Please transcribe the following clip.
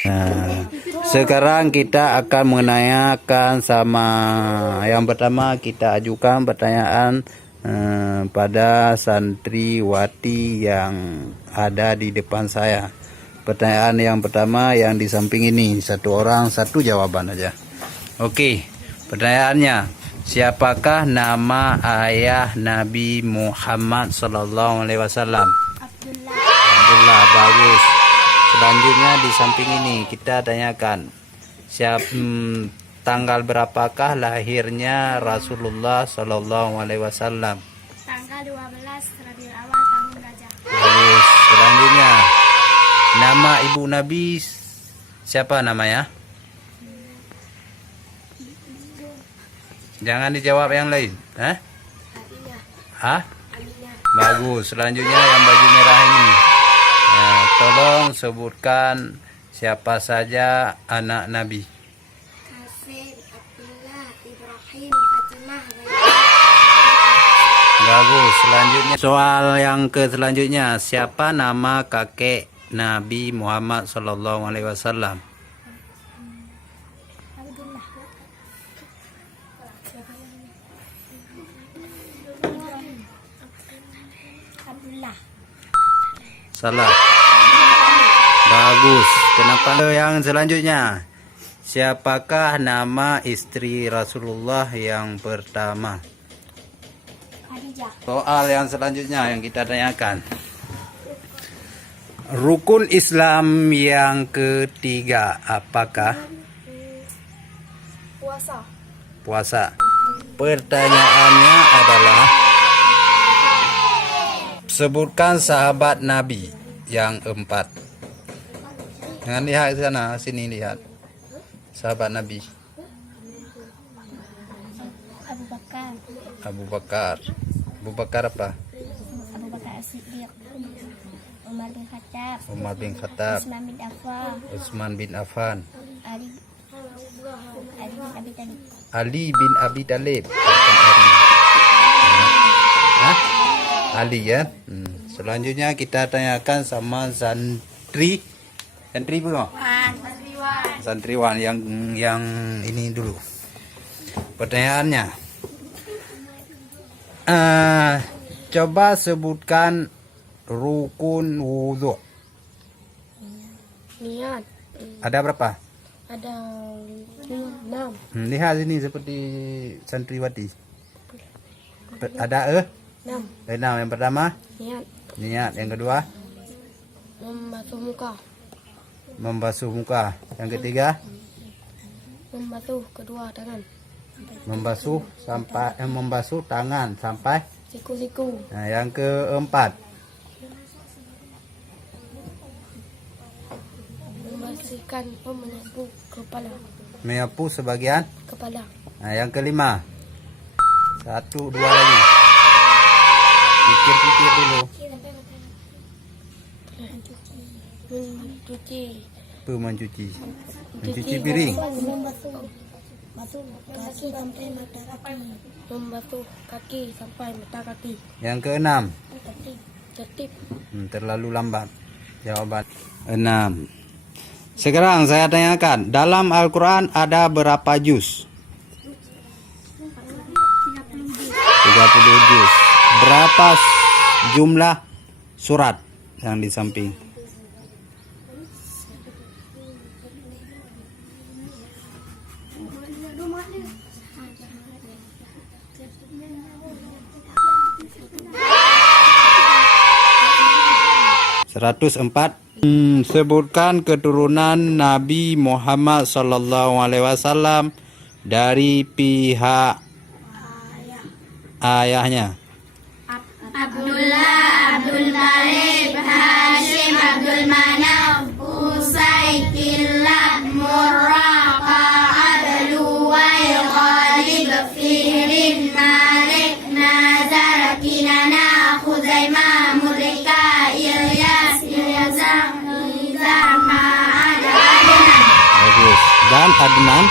Nah, sekarang kita akan menanyakan sama yang pertama, kita ajukan pertanyaan pada santriwati yang ada di depan saya. Pertanyaan yang pertama yang di samping ini, satu orang satu jawaban aja. Oke, pertanyaannya, siapakah nama ayah Nabi Muhammad SAW? Abdullah, bagus. Selanjutnya di samping ini kita tanyakan, tanggal berapakah lahirnya Rasulullah SAW? Tanggal 12 Rabiul Awal tahun Gajah. Bagus. Selanjutnya, nama ibu Nabi siapa namanya? Jangan dijawab yang lain. Hah? Bagus. Selanjutnya yang baju merah ini. Nah, tolong sebutkan siapa saja anak Nabi. Qasim, Abdullah, Ibrahim, Fatimah, Bagus. Selanjutnya soal yang selanjutnya, siapa nama kakek Nabi Muhammad SAW? Abdullah. Abdullah. Salah. Bagus. Kenapa? Yang selanjutnya, siapakah nama istri Rasulullah yang pertama? Khadijah. Soal yang selanjutnya yang kita tanyakan, rukun Islam yang ketiga apakah? Puasa. Puasa. Pertanyaannya adalah, sebutkan sahabat Nabi yang 4. Jangan lihat ke sana, sini lihat. Sahabat Nabi. Abu Bakar. Abu Bakar. Abu Bakar apa? Abu Bakar As-Siddiq. Umar bin Khattab. Umar bin Khattab. Utsman bin Affan. Utsman bin Affan. Ali bin Abi Thalib. Ali bin Abi Thalib. Ali ya. Selanjutnya kita tanyakan sama santri apa? Santriwan yang ini dulu. Pertanyaannya, coba sebutkan rukun wudhu. Niat. Ada berapa? Ada 6. Lihat sini seperti santriwati. Ada 6. 6. Yang pertama Niat. niat, yang kedua Membasuh muka. membasuh muka, yang ketiga Membasuh kedua tangan. membasuh tangan sampai Siku-siku. nah, yang keempat Membersihkan menyapu kepala. menyapu sebagian. Kepala. Nah, yang kelima, 1, 2 lagi, pikir dulu. Mencuci. Mencuci piring. Membasuh kaki sampai mata kaki. Yang keenam, Tertib. terlalu lambat jawaban. 6. Sekarang saya tanyakan, dalam Al-Quran ada berapa juz? 30 juz. Berapa jumlah surat yang di samping? (104). Sebutkan keturunan Nabi Muhammad SAW dari pihak ayahnya. Abdullah, Abdul Talib, Hashim, Abdul Manaf, Qusay, Kilab, Murrah, Qa'ab, Luway, Ghalib, Fihrin, Malik, Nazar, Kinana, Khuzaimah, Mudrika, Ilyas, Ilyazam, Nizar, Ma'ad, Adnan. Bagus. Dan Adnan.